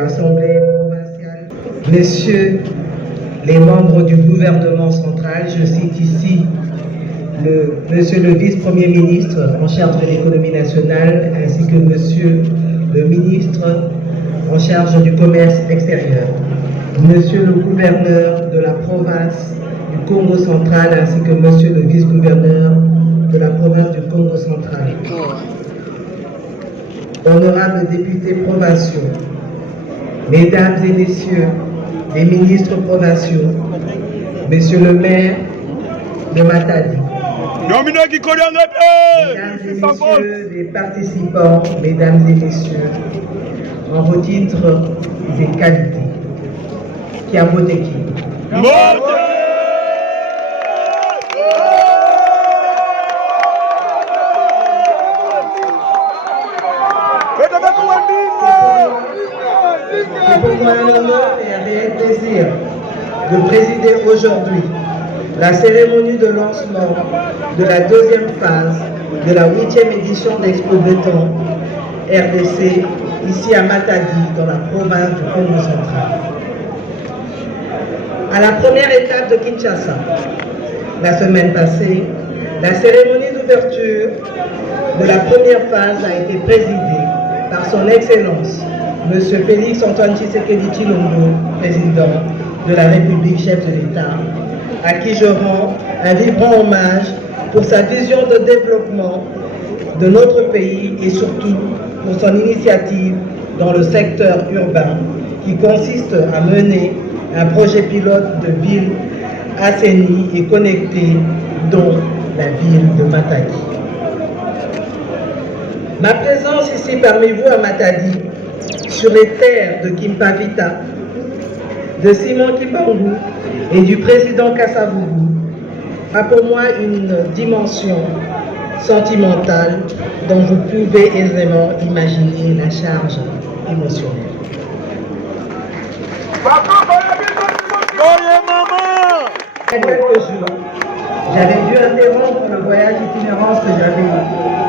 l'Assemblée provinciale, messieurs les membres du gouvernement central, je cite ici monsieur le vice-premier ministre en charge de l'économie nationale, ainsi que monsieur le ministre en charge du commerce extérieur, monsieur le gouverneur de la province du Congo central, ainsi que monsieur le vice-gouverneur de la province du Congo central, honorables députés provinciaux, mesdames et messieurs les ministres provinciaux, monsieur le maire de Matadi, mesdames et messieurs les participants, mesdames et messieurs, en vos titres et qualités, qui a voté qui? C'est pour moi un honneur et un réel plaisir de présider aujourd'hui la cérémonie de lancement de la deuxième phase de la 8e édition d'Expo Béton RDC, ici à Matadi, dans la province du Congo central. À la première étape de Kinshasa, la semaine passée, la cérémonie d'ouverture de la première phase a été présidée par son Excellence, M. Félix Antoine Tshisekedi Tshilombo, président de la République, chef de l'État, à qui je rends un vibrant hommage pour sa vision de développement de notre pays et surtout pour son initiative dans le secteur urbain qui consiste à mener un projet pilote de ville assainie et connectée, dont la ville de Matadi. Ma présence ici parmi vous à Matadi, sur les terres de Kimpavita, de Simon Kimbangu et du président Kassavubu, a pour moi une dimension sentimentale dont vous pouvez aisément imaginer la charge émotionnelle. Il y a quelques jours, j'avais dû interrompre le voyage itinérance que j'avais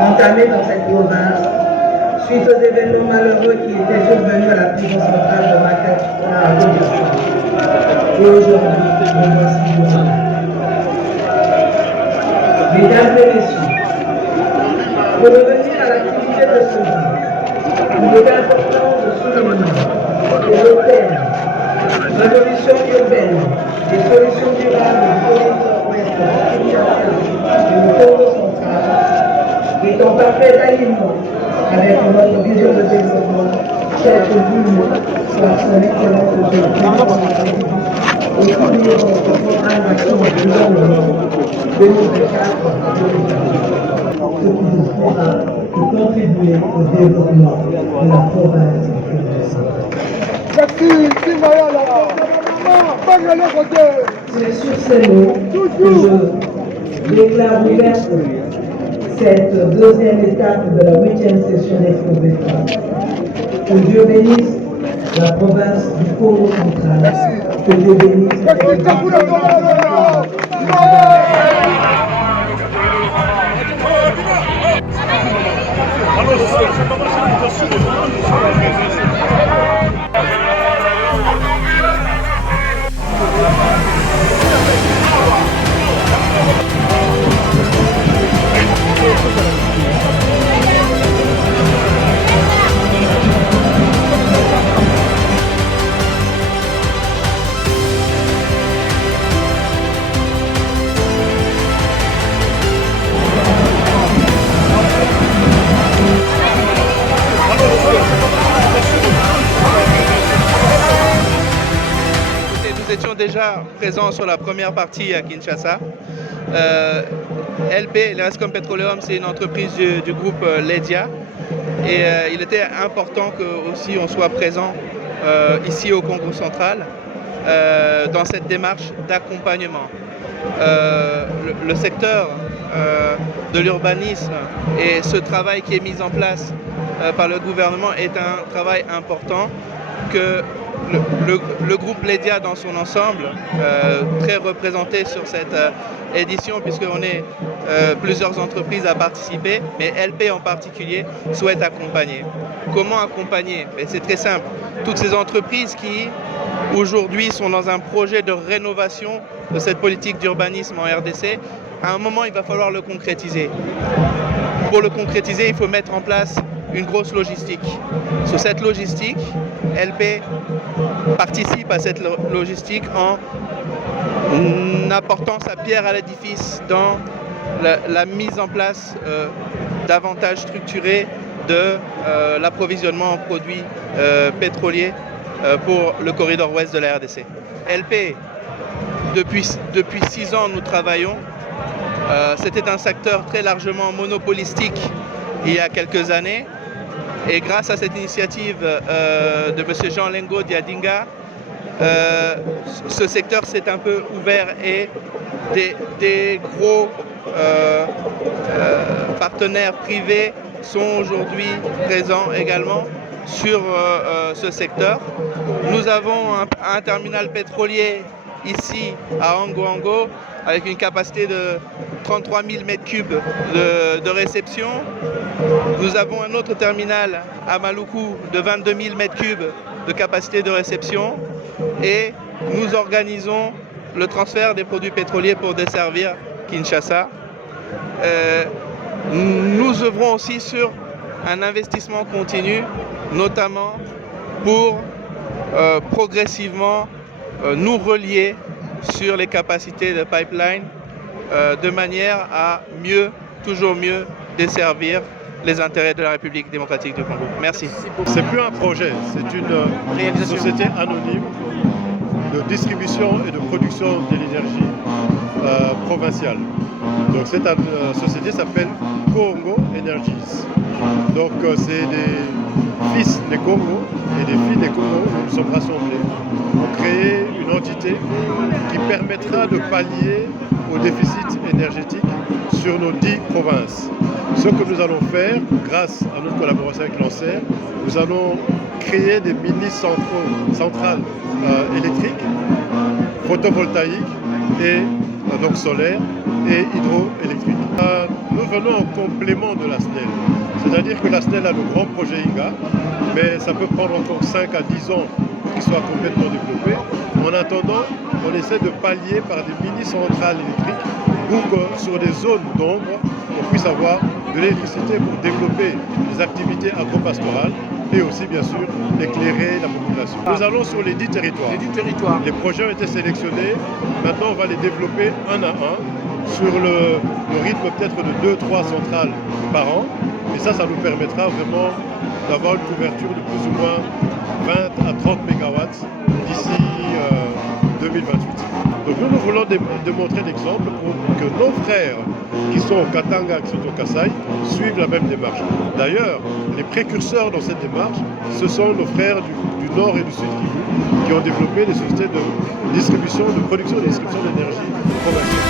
entamé dans cette province suite aux événements malheureux qui étaient survenus à la prison centrale de Makati. Et aujourd'hui, me voici au Rwanda. Mesdames et messieurs, pour revenir à l'activité de ce jour, il est important de souligner que le thème révolution urbaine, des solutions durables du territoire ouest de Kinshasa et du Congo central est en parfait alignement avec notre vision de développement, chère voulue par son excellence de Président et soulignant notre programme d'action de gouvernement 2024 à 2030, ce qui nous fera de contribuer au développement de la province du Congo central. C'est sur ces mots que je déclare ouverte cette deuxième étape de la 8e session d'Expo Béton. Que Dieu bénisse la province du Congo central. Que Dieu bénisse la Nous étions déjà présents sur la première partie à Kinshasa. LP, Lerascom Petroleum, c'est une entreprise du groupe Ledia. Et il était important que aussi on soit présent ici au Congo central dans cette démarche d'accompagnement. Le secteur de l'urbanisme et ce travail qui est mis en place par le gouvernement est un travail important que le groupe Ledia dans son ensemble, très représenté sur cette édition puisqu'on est plusieurs entreprises à participer, mais LP en particulier souhaite accompagner. Comment accompagner? C'est très simple. Toutes ces entreprises qui, aujourd'hui, sont dans un projet de rénovation de cette politique d'urbanisme en RDC, à un moment, il va falloir le concrétiser. Pour le concrétiser, il faut mettre en place une grosse logistique. Sur cette logistique, LP participe à cette logistique en apportant sa pierre à l'édifice dans la mise en place davantage structurée de l'approvisionnement en produits pétroliers pour le corridor ouest de la RDC. LP, depuis 6 ans, nous travaillons. C'était un secteur très largement monopolistique il y a quelques années. Et grâce à cette initiative de M. Jean Lengo Diadinga, ce secteur s'est un peu ouvert et des gros partenaires privés sont aujourd'hui présents également sur ce secteur. Nous avons un terminal pétrolier ici à Ango avec une capacité de 33 000 m3 de réception. Nous avons un autre terminal à Maluku de 22 000 m3 de capacité de réception et nous organisons le transfert des produits pétroliers pour desservir Kinshasa. Nous œuvrons aussi sur un investissement continu, notamment pour progressivement nous relier sur les capacités de pipeline de manière à toujours mieux desservir les intérêts de la République démocratique du Congo. Merci. C'est plus un projet, c'est une société anonyme de distribution et de production de l'énergie provinciale. Donc cette société s'appelle Congo Energies. Donc c'est des fils des Congo et des filles des Congo où nous sommes rassemblés pour créer une entité qui permettra de pallier au déficit énergétique sur nos 10 provinces. Ce que nous allons faire, grâce à notre collaboration avec l'ANSER, nous allons créer des mini-centrales électriques, photovoltaïques et donc solaires et hydroélectriques. Nous venons en complément de la SNEL. C'est-à-dire que la SNEL a le grand projet INGA, mais ça peut prendre encore 5 à 10 ans pour qu'il soit complètement développé. En attendant, on essaie de pallier par des mini-centrales électriques pour que sur des zones d'ombre, on puisse avoir de l'électricité pour développer des activités agro-pastorales et aussi, bien sûr, éclairer la population. Nous allons sur les 10 territoires. Les projets ont été sélectionnés. Maintenant, on va les développer un à un sur le rythme peut-être de 2-3 centrales par an. Et ça nous permettra vraiment d'avoir une couverture de plus ou moins 20 à 30 mégawatts d'ici 2028. Donc nous voulons démontrer l'exemple pour que nos frères qui sont au Katanga, qui sont au Kasaï, suivent la même démarche. D'ailleurs, les précurseurs dans cette démarche, ce sont nos frères du Nord et du Sud Kivu qui ont développé des sociétés de distribution, de production et de distribution d'énergie provinciale.